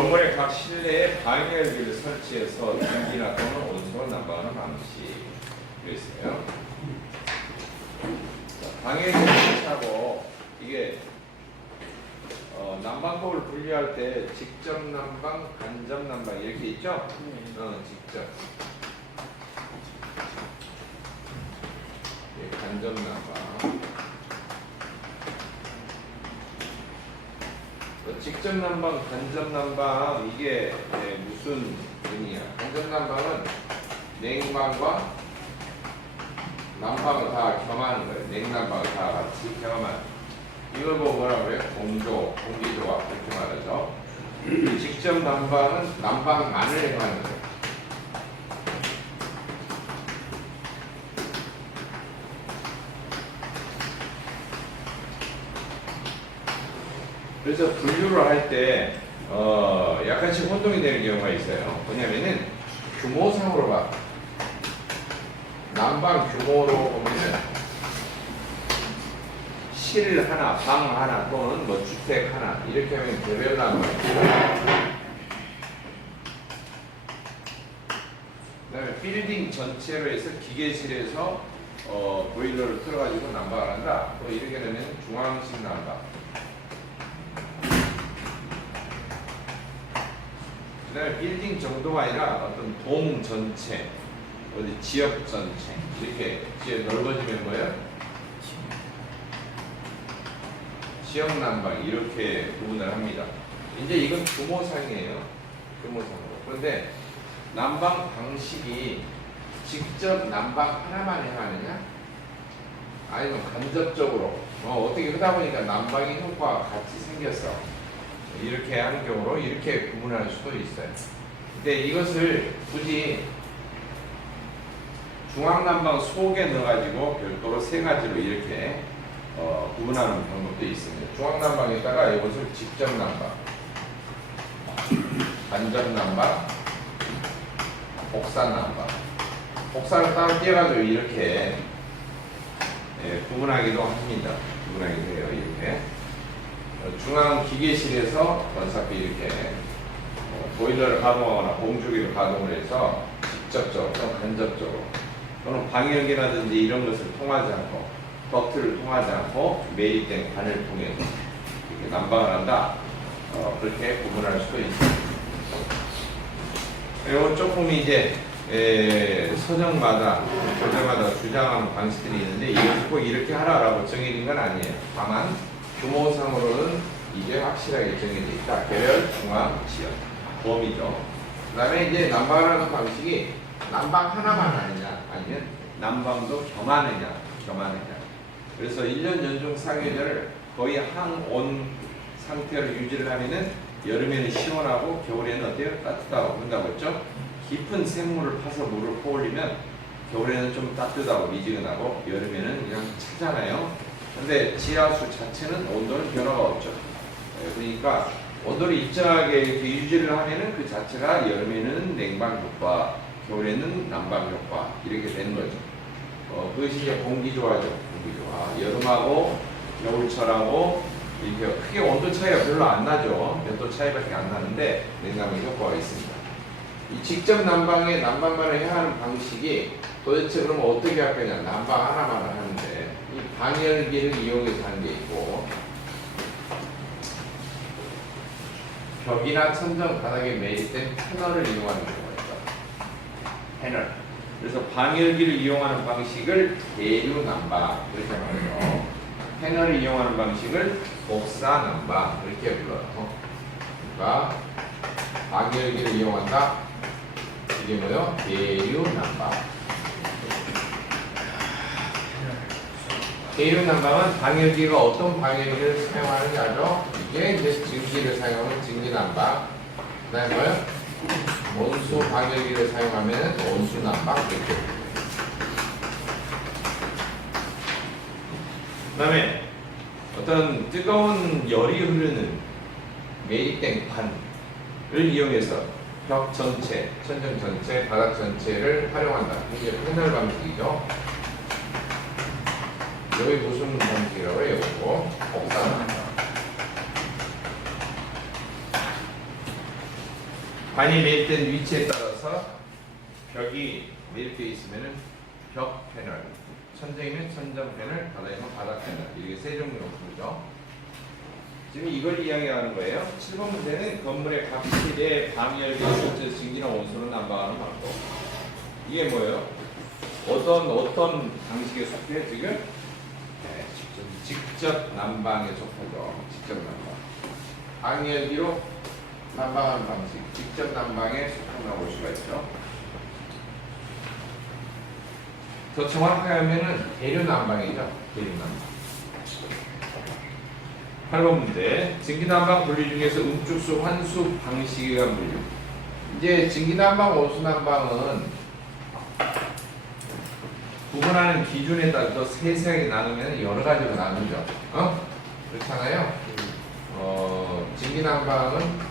건물의 각 실내에 방열기를 설치해서 전기나 또는 온수로 난방하는 방식. 그랬어요. 방열기를 설치하고 이게 난방법을 분류할 때 직접 난방, 간접 난방 이렇게 있죠? 직접. 간접 난방. 직접 난방, 간접 난방 이게 무슨 의미야? 간접 난방은 냉방과 난방을 다 겸하는 거예요. 냉난방을 다 같이 겸하는. 이걸 보고 뭐라 그래요? 공조, 공기조합 이렇게 말하죠. 직접 난방은 난방만을 행하는 거예요. 그래서 분류를 할 때 약간씩 혼동이 되는 경우가 있어요. 뭐냐면은 규모상으로 봐. 난방 규모로 보면은 실 하나, 방 하나 또는 뭐 주택 하나 이렇게 하면 개별 난방입니다. 그다음에 빌딩 전체로 해서 기계실에서 보일러를 틀어가지고 난방을 한다. 또 이렇게 되면 중앙식 난방. 그다음에 빌딩 정도가 아니라 어떤 동 전체, 어디 지역 전체 이렇게 넓어지면 뭐예요? 지역 난방 이렇게 구분을 합니다. 이제 이건 규모상이에요. 규모상으로. 그런데 난방 방식이 직접 난방 하나만 행하느냐? 아니면 간접적으로 어떻게 하다 보니까 난방의 효과가 같이 생겼어. 이렇게 하는 경우로 이렇게 구분할 수도 있어요. 근데 이것을 굳이 중앙난방 속에 넣어가지고 별도로 세 가지로 이렇게 구분하는 방법도 있습니다. 중앙난방에다가 이것을 직접 난방, 간접 난방, 복산 난방. 복산을 따로 떼어가지고 이렇게 구분하기도 합니다. 구분하기도 해요. 이렇게. 중앙 기계실에서 어차피 이렇게 보일러를 가동하거나 공조기를 가동을 해서 직접적으로 또는 간접적으로 또는 방열기라든지 이런 것을 통하지 않고 덕트를 통하지 않고 매립된 관을 통해서 이렇게 난방을 한다. 그렇게 구분할 수도 있습니다. 이건 조금 이제 서적마다 교재마다 주장하는 방식들이 있는데 이것을 꼭 이렇게 하라라고 정해진 건 아니에요. 다만 규모상으로는 이게 확실하게 정해져 있다. 계열, 중앙, 지역, 범위죠. 그 다음에 이제 난방하는 방식이 난방 하나만 하느냐, 아니면 난방도 겸하느냐. 그래서 1년 연중 사계절을 거의 항온 상태로 유지를 하면은 여름에는 시원하고 겨울에는 어때요? 따뜻하고 그런다고 했죠? 깊은 샘물을 파서 물을 퍼올리면 겨울에는 좀 따뜻하고 미지근하고 여름에는 그냥 차잖아요. 근데 지하수 자체는 온도는 변화가 없죠. 그러니까 온도를 일정하게 이렇게 유지를 하면은 그 자체가 여름에는 냉방 효과, 겨울에는 난방 효과 이렇게 되는 거죠. 그것이 이제 공기조화죠. 공기조화. 여름하고 겨울철하고 이렇게 크게 온도 차이가 별로 안 나죠. 몇 도 차이밖에 안 나는데 냉방의 효과가 있습니다. 이 직접 난방에 난방만을 해야 하는 방식이 도대체 그러면 어떻게 할 거냐? 난방 하나만 하는데 이 방열기를 이용해서 하는 게 있고 벽이나 천정 바닥에 매립된 패널을 이용하는 경우가 있다. 패널. 그래서 방열기를 이용하는 방식을 대류 난방 이렇게 말해요. 패널을 이용하는 방식을 복사 난방 이렇게 불러요. 그러니까 방열기를 이용한다. 이게 뭐요? 대류 난방. 대류 난방은 방열기가 어떤 방열기를 사용하느냐죠. 이게 이제 증기를 사용하는 증기 난방. 그다음에 뭐요? 온수 방열기를 사용하면 온수 난방 이렇게. 그다음에 어떤 뜨거운 열이 흐르는 매립된 관을 이용해서 벽 전체, 천정 전체, 바닥 전체를 활용한다. 이게 패널 방식이죠. 여기 무슨 방식이라고 해요? 이거 복사 난방. 관이 매립된 위치에 따라서 벽이 매립되어 있으면은 벽 패널, 천정이면 천정 패널, 바닥이면 바닥 패널, 이렇게 세 종류로 부르죠. 지금 이걸 이야기하는 거예요. 7번 문제는 건물의 각 실에 방열기 실제 증기나 온수를 난방하는 방법. 이게 뭐예요? 어떤 방식에 속해요 지금? 네, 직접 난방에 속하죠. 직접 난방. 방열기로 난방하는 방식, 직접 난방에 속한다고 볼 수가 있죠. 더 정확하게 하면은 대류 난방이죠. 대류 난방. 8번 문제. 증기난방 분류 중에서 응축수, 환수 방식에 관한 분류. 이제 증기난방, 온수난방은 구분하는 기준에 따라서 세세하게 나누면 여러 가지로 나누죠. 그렇잖아요. 증기난방은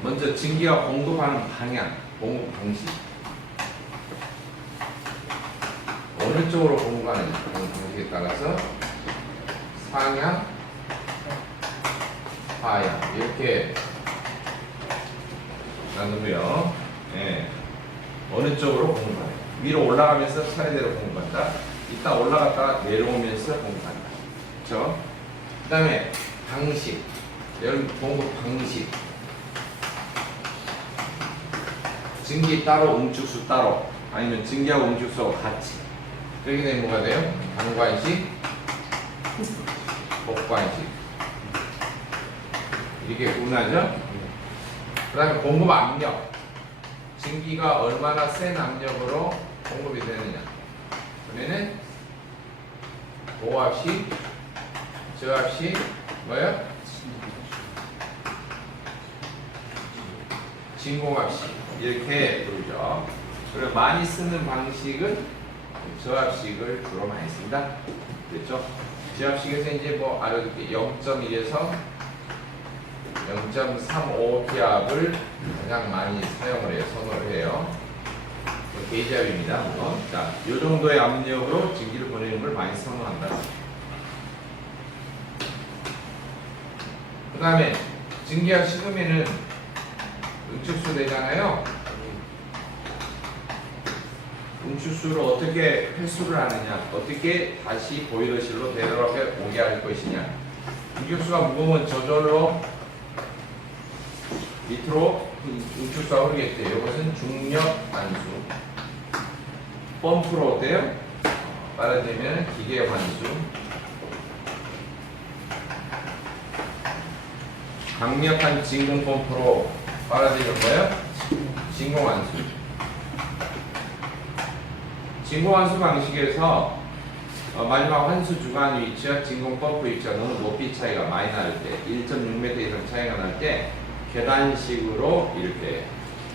먼저 증기가 공급하는 방향, 공급 방식. 어느 쪽으로 공급하는 방식에 따라서 상향, 하향 이렇게 나누고요. 예. 어느 쪽으로 공급하냐. 위로 올라가면서 차례대로 공급한다. 이따 올라갔다가 내려오면서 공급한다. 그렇죠? 그 다음에 방식, 여러분 공급 방식. 증기 따로, 응축수 따로, 아니면 증기하고 응축수하고 같이. 그렇게 되면 뭐가 돼요? 방관식, 복관식. 이렇게 구분하죠? 그 다음에 공급 압력. 증기가 얼마나 센 압력으로 공급이 되느냐. 그러면은 고압식, 저압식, 뭐예요? 진공압식. 이렇게 부르죠. 그리고 많이 쓰는 방식은 저압식을 주로 많이 씁니다. 그렇죠? 저압식에서 이제 뭐 알아듣기 0.1에서 0.35 기압을 가장 많이 사용을 해요. 선호를 해요. 계기압입니다. 자, 이 정도의 압력으로 증기를 보내는 걸 많이 선호한다. 그 다음에 증기가 식으면은 응축수 되잖아요. 응축수를 어떻게 회수를 하느냐, 어떻게 다시 보일러실로 되돌아오게 할 것이냐. 응축수가 무거우면 저절로 밑으로 응축수가 흐르겠대요. 이것은 중력 관수. 펌프로 어때요? 말하자면 기계 관수. 강력한 진공 펌프로 빨아들일 거예요? 진공 관수. 진공 환수 방식에서 마지막 환수 주간 위치와 진공 펌프 위치가 너무 높이 차이가 많이 날 때, 1.6m 이상 차이가 날 때 계단식으로 이렇게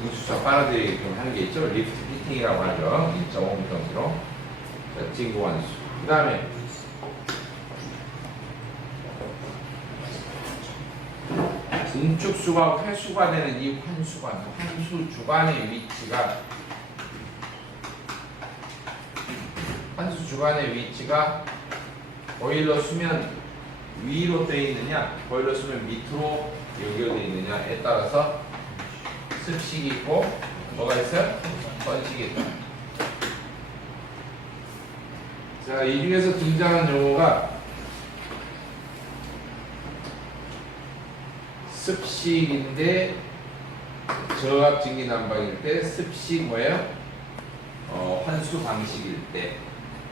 응축수가 빨아들이게끔 하는 게 있죠. 리프트 피팅이라고 하죠. 1.5m 정도로. 진공 환수. 그 다음에 응축수가 회수가 되는 이 환수관, 환수 주간의 위치가 환수 주간의 위치가 보일러 수면 위로 되어 있느냐, 보일러 수면 밑으로 연결되어 있느냐에 따라서 습식이 있고 뭐가 있어요? 번식이 있다. 자, 이 중에서 등장한 용어가 습식인데 저압 증기 난방일 때 습식 뭐예요? 환수 방식일 때,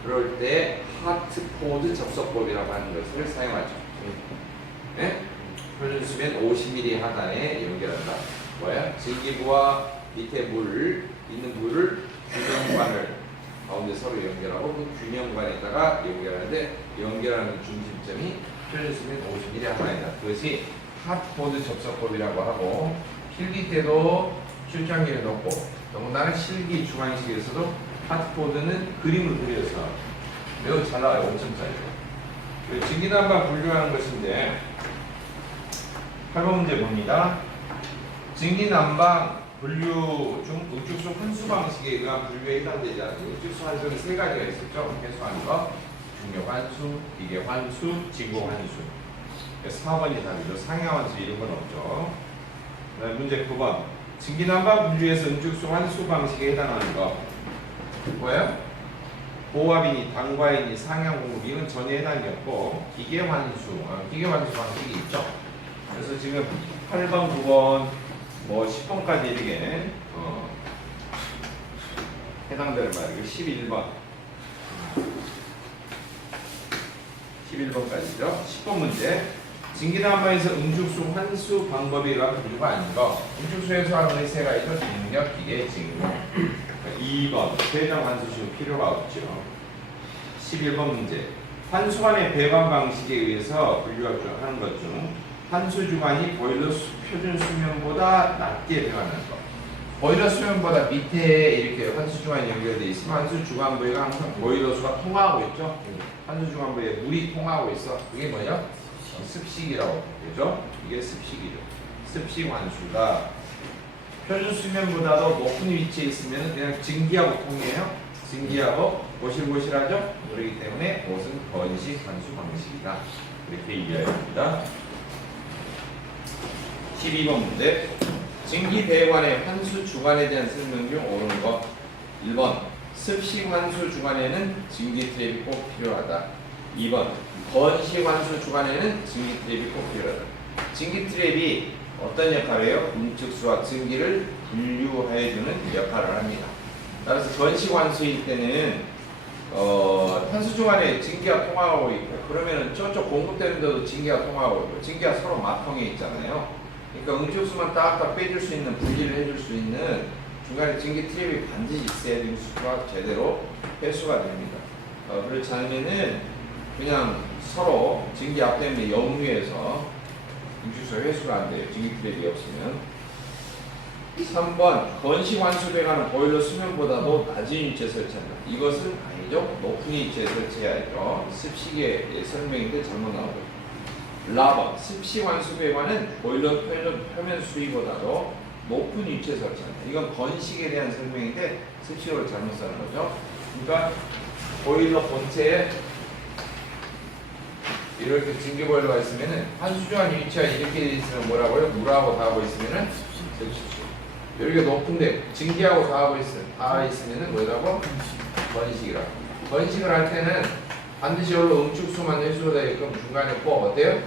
그럴 때 하트포드 접속법이라고 하는 것을 사용하죠. 네? 표준수면 50mm 하단에 연결한다. 뭐야? 증기부와 밑에 있는 물을 균형관을 가운데 서로 연결하고 그 균형관에다가 연결하는데 연결하는 중심점이 표준수면 50mm 하단이다. 그것이 하트포드 접속법이라고 하고, 필기 때도 출장기를 넣고, 더군다나 실기 주관식에서도 하트포드는 그림을 그려서 매우 잘 나와요. 5점짜리. 증기난방 분류하는 것인데 8번 문제 봅니다. 증기난방 분류 중 응축수 환수 방식에 의한 분류에 해당되지 않는 응축수 환수는 세 가지가 있었죠. 해수하는 거, 중력 환수, 기계 환수, 진공 환수. 4번이 답이죠. 상향원수 이런 건 없죠. 그다음 문제 9번. 증기난방 분류에서 응축수 환수 방식에 해당하는 거 뭐예요? 고압이니 단과이니 상향 공급 이건 전혀 해당이 없고 기계 환수 방식이 있죠. 그래서 지금 8번, 9번, 뭐 10번까지 이렇게 해당되는 말이고 11번까지죠. 10번 문제. 증기난방에서 응축수 환수 방법이란 분류가 아닌 거. 응축수 해소하는 것이 세 가지죠. 중력, 기계, 진공. 2번. 세정 환수식은 필요가 없죠. 11번 문제. 환수관의 배관 방식에 의해서 분류하는 것 중 환수 주관이 보일러 표준 수면보다 낮게 배관하는 것. 보일러 수면보다 밑에 이렇게 환수 주관이 연결되어 있으면 환수 주관 부위가 항상 보일러 수가 통하고 있죠. 환수 주관 부위에 물이 통하고 있어. 그게 뭐냐? 습식이라고 되죠. 이게 습식이죠. 습식 환수가 표준 수면보다도 높은 위치에 있으면 그냥 증기하고 통해요. 증기하고 모실모실하죠. 그렇기 때문에 그것은 건식 환수 방식이다. 이렇게 이해해야 됩니다. 12번 문제. 증기 배관의 환수 주관에 대한 설명 중 옳은 것. 1번. 습식 환수 주관에는 증기 트랩이 꼭 필요하다. 2번. 건식 환수 주관에는 증기 트랩이 꼭 필요하다. 증기 트랩이 어떤 역할을 해요? 응축수와 증기를 분류해주는 역할을 합니다. 따라서 건식 환수일 때는 환수 주관에 증기가 통하고 있고 그러면은 저쪽 공급되는 데도 증기가 통하고 있고 증기가 서로 맞통해 있잖아요. 그러니까 응축수만 딱딱 빼줄 수 있는 분리를 해줄 수 있는 중간에 증기 트랩이 반드시 있어야 응축수가 제대로 회수가 됩니다. 그렇지 않으면은 그냥 서로 증기 압 때문에 역류해서 응축수가 회수가 안 돼요. 증기 트랩이 없으면. 3번 건식 환수 배관은 보일러 수면보다도 낮은 위치에 설치한다. 이것은 아니죠. 높은 위치에 설치해야죠. 습식의 설명인데 잘못 나오고. 라번 습식 환수 배관은 보일러 표면 수위보다도 높은 위치에 설치한다. 이건 건식에 대한 설명인데 습식으로 잘못 쓰는 거죠. 그러니까 보일러 본체에 이렇게 증기 보일러가 있으면은 환수 주관 위치가 이렇게 돼 있으면 뭐라고요? 물하고 닿고 있으면은 습식. 이렇게 높은데 증기하고 닿아 있으면은 뭐라고? 건식이라고. 건식을 할 때는 반드시 여기로 응축수만 회수가 되게끔 중간에 꼭 어때요?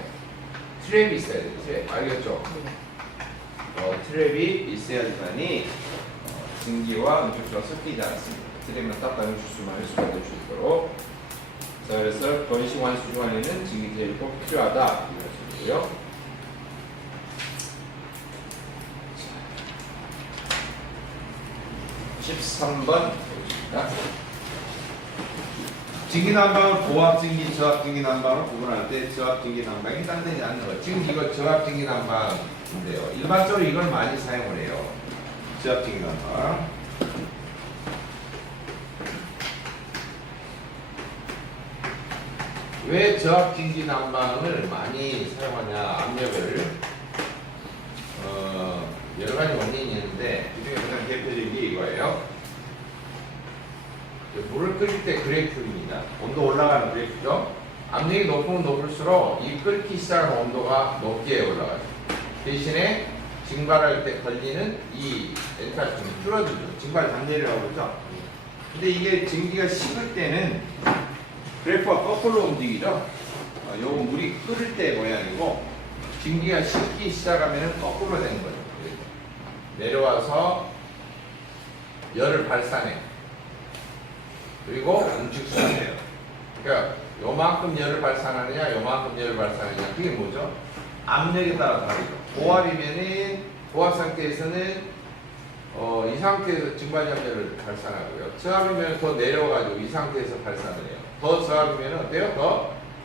트랩이 있어야 돼요. 트랩. 알겠죠? 트랩이 있어야지만이 증기와 응축수가 섞이지 않습니다. 트랩만 딱딱 응축수만 회수가 될 수 있도록. 자, 그래서 건식 환수 주관에는 증기 트랩이 꼭 필요하다. 이런 식이고요. 13번 보겠습니다. 증기난방을 고압증기, 저압증기난방으로 구분할 때 저압증기난방이 해당되지 않는 거. 지금 이거 저압증기난방인데요. 일반적으로 이걸 많이 사용을 해요. 저압증기난방. 왜 저압증기난방을 많이 사용하냐? 압력을 여러 가지 원인이 있는데 그중에 가장 대표적인 게 이거예요. 물을 끓일 때 그래프입니다. 온도 올라가는 그래프죠. 압력이 높으면 높을수록 이 끓기 시작하는 온도가 높게 올라가요. 대신에 증발할 때 걸리는 이 엔탈피는 줄어들죠. 증발 단내리라고 그러죠. 근데 이게 증기가 식을 때는 그래프가 거꾸로 움직이죠. 요거 물이 끓을 때 모양이고 증기가 식기 시작하면 거꾸로 되는 거예요. 내려와서 열을 발산해. 그리고 응축수가 돼요. 그러니까 요만큼 열을 발산하느냐, 요만큼 열을 발산하느냐. 그게 뭐죠? 압력에 따라 다르죠. 고압이면은 고압 상태에서는 이 상태에서 증발염열을 발산하고요. 저압이면 더 내려가지고 이 상태에서 발산을 해요. 더 저압이면 어때요?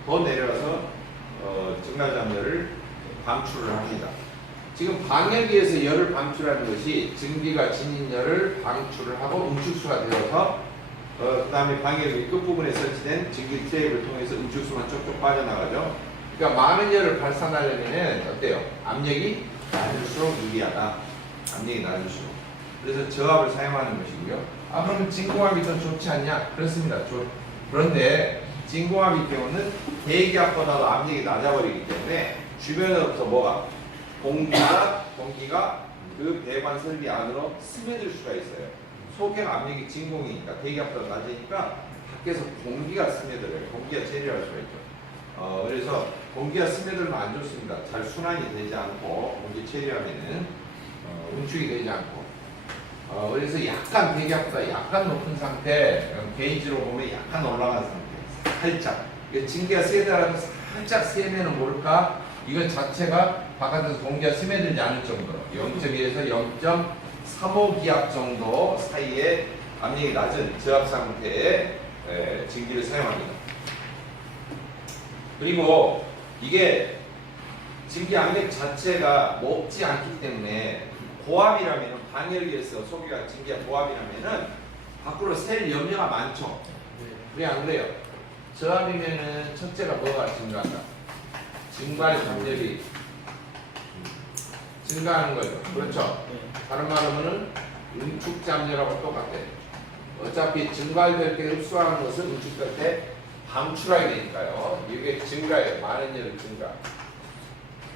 더 내려와서 증발염열을 방출을 합니다. 지금 방열기에서 열을 방출하는 것이 증기가 지닌 열을 방출을 하고 응축수가 되어서 그 다음에 방열기 끝부분에 설치된 증기 트랩을 통해서 응축수만 쪽쪽 빠져나가죠. 그러니까 많은 열을 발산하려면 어때요? 압력이 낮을수록 유리하다. 압력이 낮을수록. 그래서 저압을 사용하는 것이고요. 그러면 진공압이 더 좋지 않냐? 그렇습니다. 그런데 진공압의 경우는 대기압보다도 압력이 낮아버리기 때문에 주변으로부터 뭐가 공기가 그 배관 설비 안으로 스며들 수가 있어요. 속행 압력이 진공이니까 대기압보다 낮으니까 밖에서 공기가 스며들어요. 공기가 체류할 수가 있죠. 그래서 공기가 스며들면 안 좋습니다. 잘 순환이 되지 않고 공기 체류하면은 응축이 되지 않고 그래서 약간 대기압보다 약간 높은 상태 게이지로 보면 약간 올라간 상태 살짝 증기가 세다라도 살짝 세면은 뭘까? 이건 자체가 바깥에서 공기가 스며들지 않을 정도로 0.1에서 0.35 기압 정도 사이에 압력이 낮은 저압 상태의 증기를 사용합니다. 그리고 이게 증기 압력 자체가 높지 않기 때문에 고압이라면 방열기에서 속이가 증기가 고압이라면은 밖으로 셀 염려가 많죠. 그래 안 그래요? 저압이면은 첫째가 뭐가 증가한다? 증발 담력이 증가하는 거죠. 그렇죠? 다른 말로 하면은 응축 잠열하고 똑같아요. 어차피 증발될 때 흡수하는 것은 응축될 때 방출하게 되니까요. 이게 증가예요. 많은 열을 증가.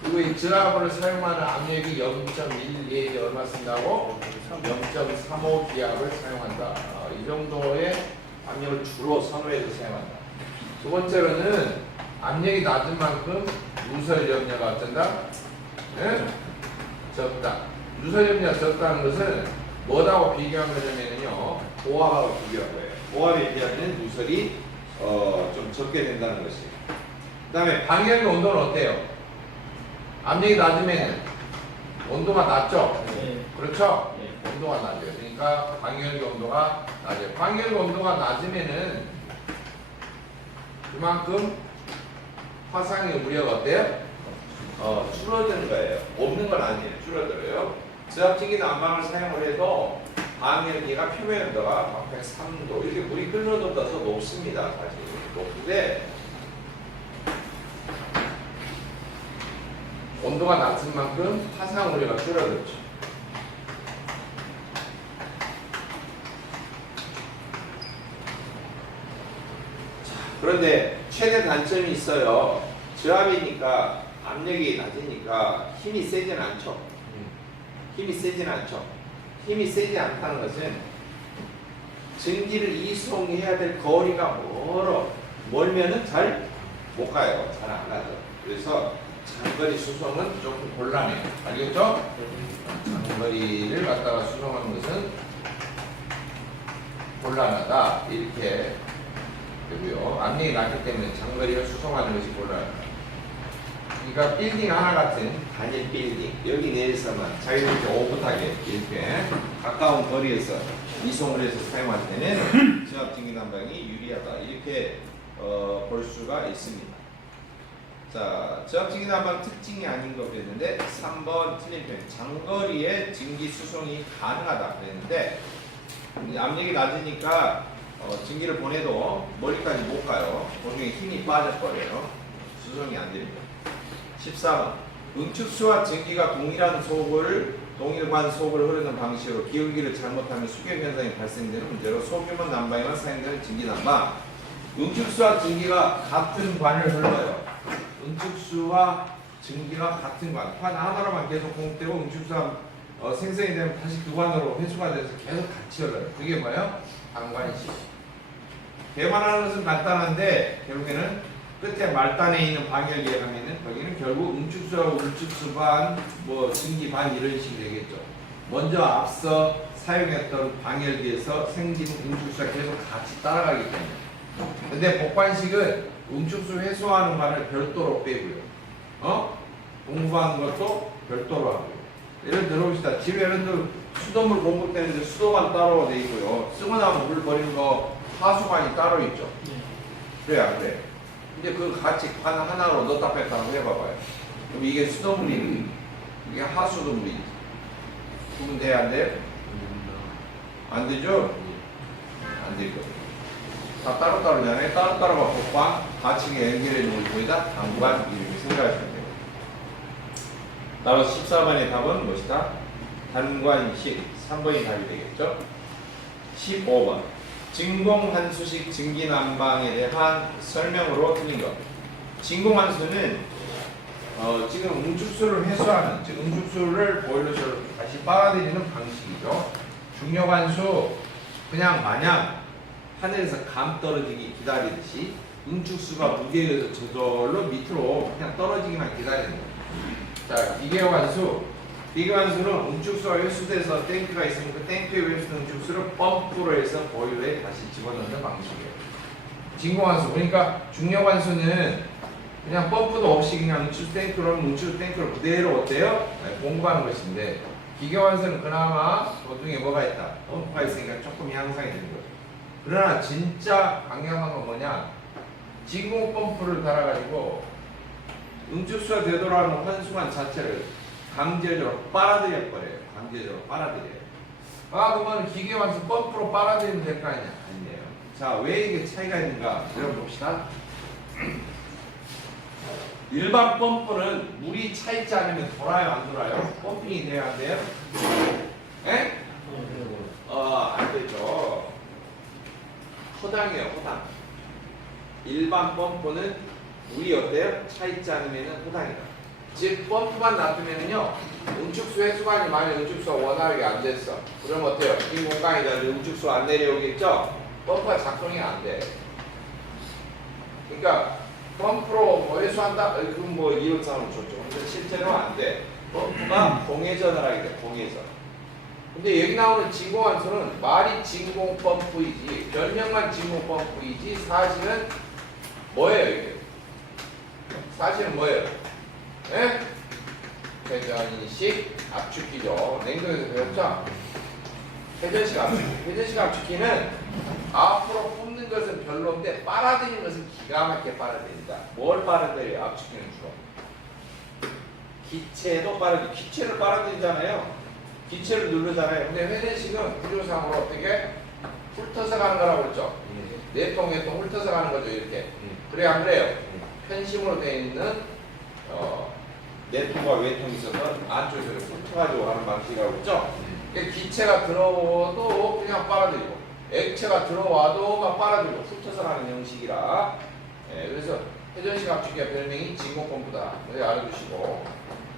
그리고 이 저압을 사용하는 압력이 0.1에 얼마 쓴다고? 0.35 기압을 사용한다. 이 정도의 압력을 주로 선호해서 사용한다. 두 번째로는 압력이 낮은 만큼 누설 염려가 어쩐다? 네? 적다. 누설 염려가 적다는 것은 뭐하고 비교한 거냐면요. 고압하고 비교한 거예요. 고압에 비하면 누설이 좀 적게 된다는 것이. 그 다음에 방열기 온도는 어때요? 압력이 낮으면 온도가 낮죠? 네. 그렇죠? 네. 온도가 낮아요. 그러니까 방열기 온도가 낮아요. 방열기 온도가 낮으면은 그만큼 화상의 우려가 어때요? 줄어드는 거예요. 없는 건 아니에요. 줄어들어요. 저압증기 난방을 사용을 해도 방열기가 표면 온도가 103도 이렇게 물이 끓는 온도가 더 높습니다. 사실 높은데 온도가 낮은 만큼 화상 우려가 줄어들죠. 그런데 최대 단점이 있어요. 저압이니까 압력이 낮으니까 힘이 세진 않죠. 힘이 세진 않죠. 힘이 세지 않다는 것은 증기를 이송해야 될 거리가 멀면은 잘 못 가요. 잘 안 가죠. 그래서 장거리 수송은 조금 곤란해요. 알겠죠? 장거리를 갖다가 수송하는 것은 곤란하다. 이렇게 되고요. 압력이 낮기 때문에 장거리를 수송하는 것이 곤란하다. 그러니까 빌딩 하나 같은 단일 빌딩 여기 내에서만 자기들이 오붓하게 이렇게 가까운 거리에서 이송을 해서 사용할 때는 저압증기 난방이 유리하다. 이렇게 볼 수가 있습니다. 자, 저압증기 난방 특징이 아닌 거 그랬는데 3번 틀린 편. 장거리에 증기 수송이 가능하다 그랬는데 압력이 낮으니까 증기를 보내도 멀리까지 못 가요. 나중에 힘이 빠져버려요. 수송이 안 됩니다. 14번 응축수와 증기가 동일관 속을 흐르는 방식으로 기울기를 잘못하면 수격 현상이 발생되는 문제로 소규모 난방에만 사용되는 증기 난방. 응축수와 증기가 같은 관을 흘러요. 응축수와 증기가 같은 관 하나로만 계속 공급되고 응축수가 생성이 되면 다시 그 관으로 회수가 돼서 계속 같이 흘러요. 그게 뭐예요? 방관식. 개관하는 것은 간단한데 결국에는 끝에 말단에 있는 방열기에 가면은 거기는 결국 응축수하고 응축수 반, 증기 반 이런 식이 되겠죠. 먼저 앞서 사용했던 방열기에서 생기는 응축수가 계속 같이 따라가기 때문에. 근데 복관식은 응축수 회수하는 반을 별도로 빼고요. 공부하는 것도 별도로 하고요. 예를 들어봅시다. 집에 예를 들어 수돗물 공급되는데 수도관 따로 돼 있고요. 쓰고 나면 물 버리는 거 하수관이 따로 있죠. 그래 안 그래? 이제 그 같이 관 하나로 넣었다 뺐다 해봐봐요. 그럼 이게 수돗물이 이게 하수도물이지. 구분돼야 안 돼요? 안 되죠? 안 되죠. 다 따로따로잖아요. 따로따로가 복관, 가칭에 연결해 놓은 거기다 방관 이렇게 생각하시면 돼요. 따라서 14번의 답은 무엇이다? 단관식 3번이 답이 되겠죠? 15번 진공환수식 증기난방에 대한 설명으로 틀린 것. 진공환수는 지금 응축수를 회수하는, 즉 응축수를 보일러실로 다시 빨아들이는 방식이죠. 중력환수, 그냥 마냥 하늘에서 감 떨어지기 기다리듯이 응축수가 무게에 의해서 저절로 밑으로 그냥 떨어지기만 기다리는 거예요. 자, 비계환수는 응축수가 회수돼서 탱크가 있으면 그 탱크에 회수된 응축수를 펌프로 해서 보일러에 다시 집어넣는 방식이에요. 진공환수, 그러니까 중력환수는 그냥 펌프도 없이 그냥 응축수 탱크로 응축수 탱크를 그대로 어때요? 네, 공급하는 것인데, 비계환수는 그나마 도중에 뭐가 있다? 펌프가 있으니까 조금 향상이 되는 거예요. 그러나 진짜 강력한 건 뭐냐? 진공 펌프를 달아가지고 응축수가 되돌아오는 환수관 자체를 강제적으로 빨아들여 버려요. 강제적으로 빨아들여요. 아, 그러면 기계환수 펌프로 빨아들이면 될 거 아니냐? 아니에요. 자, 왜 이게 차이가 있는가? 들어봅시다. 일반 펌프는 물이 차있지 않으면 돌아요, 안 돌아요? 펌핑이 돼야 안 돼요? 에? 안 되죠. 허당이에요, 허당. 일반 펌프는 물이 어때요? 차있지 않으면 허당이다. 즉 펌프만 놔두면요 응축수 회수관이 만약 응축수가 원활하게 안 됐어. 그럼 어때요? 빈 공간이다. 응축수 안 내려오겠죠? 펌프가 작동이 안 돼. 그러니까 펌프로 뭐 회수한다? 그럼 뭐 이론상으로 좋죠. 근데 실제로 안 돼. 펌프가 공회전을 하게 돼. 공회전. 근데 여기 나오는 진공환수는 말이 진공 펌프이지 별명만 진공 펌프이지 사실은 뭐예요 이게? 사실은 뭐예요? 예? 회전식 압축기죠. 냉동에서 배웠죠? 회전식 압축기. 회전식 압축기는 앞으로 뽑는 것은 별로인데 빨아들이는 것은 기가 막히게 빨아들인다. 뭘 빨아들여요? 압축기는 주로. 기체도 빨아들여. 기체를 빨아들이잖아요. 기체를 누르잖아요. 근데 회전식은 구조상으로 어떻게? 훑어서 가는 거라고 그랬죠? 내통 훑어서 가는 거죠. 이렇게. 그래요 안 그래요? 편심으로 되어 있는 내통과 외통이 있어서 안쪽에서 훑어가지고 가는 방식이라고 했죠? 그러니까 기체가 들어와도 그냥 빨아들이고 액체가 들어와도 막 빨아들이고 훑어서 가는 형식이라 그래서 회전식 압축기의 별명이 진공펌프다. 그래서 알아두시고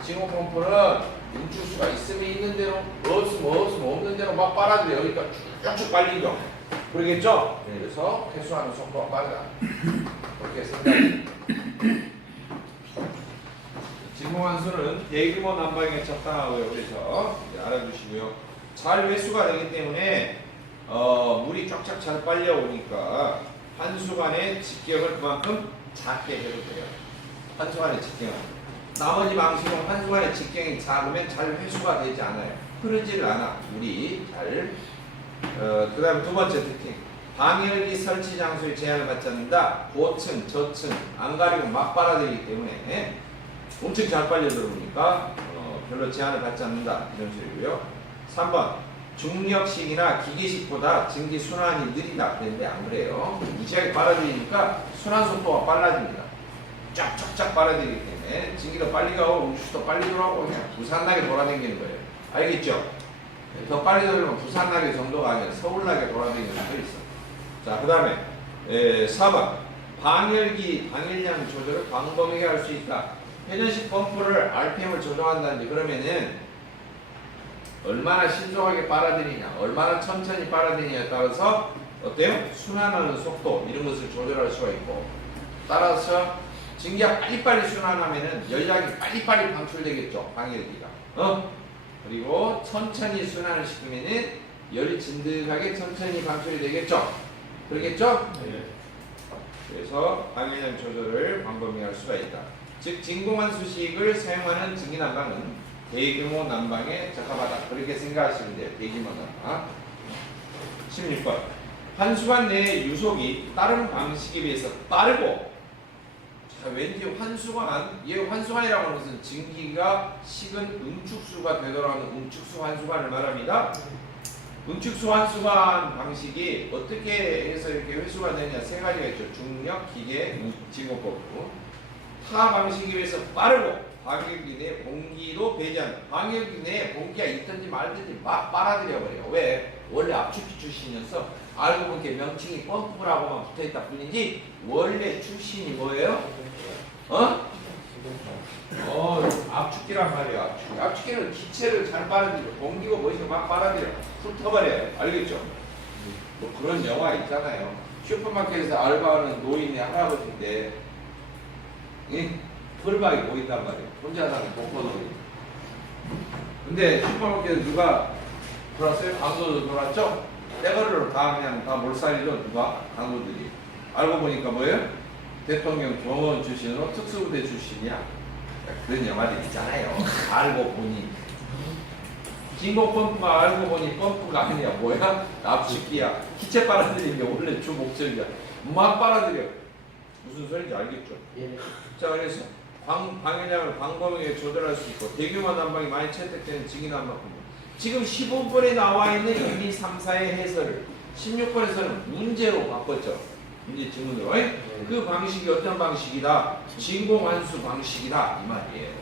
진공펌프는 응축수가 있으면 있는 대로 없으면 없는 대로 막 빨아들여요. 그러니까 쭉쭉 빨리죠. 그러겠죠? 그래서 회수하는 속도가 빠르다. 그렇게 생각이 진공환수는 대규모 난방에 적당하고요. 그래서 알아두시고요. 잘 회수가 되기 때문에 물이 쫙쫙 잘 빨려오니까 환수관의 직경을 그만큼 작게 해도 돼요. 환수관의 직경은. 나머지 방식은 환수관의 직경이 작으면 잘 회수가 되지 않아요. 흐르지를 않아. 물이 잘. 그 다음에 두 번째 특징. 방열기 설치 장소의 제한을 받지 않는다. 고층, 저층 안 가리고 막 빨아들이기 때문에 엄청 잘 빨려 들어오니까 별로 제한을 받지 않는다. 이런 식이고요. 3번 중력식이나 기계식보다 증기 순환이 느리다. 그런데 안 그래요. 무지하게 빨아들이니까 순환 속도가 빨라집니다. 쫙쫙쫙 빨아들이기 때문에 증기도 빨리 가고 응축수도 빨리 돌아오고 그냥 부산나게 돌아다니는 거예요. 알겠죠? 더 빨리 돌면 부산나게 정도가 아니라 서울나게 돌아다니는 수도 있어. 자, 그 다음에 4번 방열기 방열량 조절을 광범위하게 할 수 있다. 회전식 펌프를 RPM을 조정한다는데 그러면은 얼마나 신속하게 빨아들이냐, 얼마나 천천히 빨아들이냐에 따라서 어때요? 순환하는 속도 이런 것을 조절할 수가 있고 따라서 증기가 빨리빨리 순환하면은 열량이 빨리빨리 방출되겠죠. 방열기가. 그리고 천천히 순환을 시키면은 열이 진득하게 천천히 방출이 되겠죠. 그러겠죠? 네. 그래서 방열량 조절을 광범위할 수가 있다. 즉 진공환수식을 사용하는 증기난방은 대규모 난방에 적합하다. 그렇게 생각하시면 돼요. 대규모 난방. 16번 환수관 내의 유속이 다른 방식에 비해서 빠르고 자, 왠지 환수관이라고 하는 것은 증기가 식은 응축수가 되돌아오는 응축수 환수관을 말합니다. 응축수 환수관 방식이 어떻게 해서 이렇게 회수가 되냐 세 가지가 있죠. 중력, 기계, 진공법으로. 타 방식에 비해서 빠르고 방열기 내에 공기도 배제한다. 방열기 내에 공기가 있든지 말든지 막 빨아들여 버려요. 왜? 원래 압축기 출신이어서 알고 보니까 명칭이 펌프라고만 붙어있다 뿐이지 원래 출신이 뭐예요? 압축기란 말이에요. 압축기는 기체를 잘 빨아들여. 공기고 뭐시고 막 빨아들여. 훑어버려요. 알겠죠? 뭐 그런 영화 있잖아요. 슈퍼마켓에서 알바하는 노인의 할아버지인데 털박이 보인단 말이에요. 혼자 사는 독거노인. 근데 슈퍼마켓에 누가 돌았어요? 강도도 돌았죠? 떼거리로 다 그냥 다 몰살이죠. 누가? 강도들이. 알고 보니까 뭐예요? 대통령 정원 출신으로 특수부대 출신이야. 그런 영화들 있잖아요. 알고 보니. 진공 펌프가 알고 보니 펌프가 아니야. 뭐야? 압축기야. 기체 빨아들이는 게 원래 주 목적이야. 막 빨아들여. 무슨 소리인지 알겠죠? 예. 자, 그래서 방향을 광범위하게 조절할 수 있고 대규모 난방이 많이 채택되는 직인난방품. 지금 15번에 나와 있는 1, 2, 3, 4의 해설을 16번에서는 문제로 바꿨죠. 문제 지문으로. 그 방식이 어떤 방식이다? 진공환수 방식이다 이 말이에요.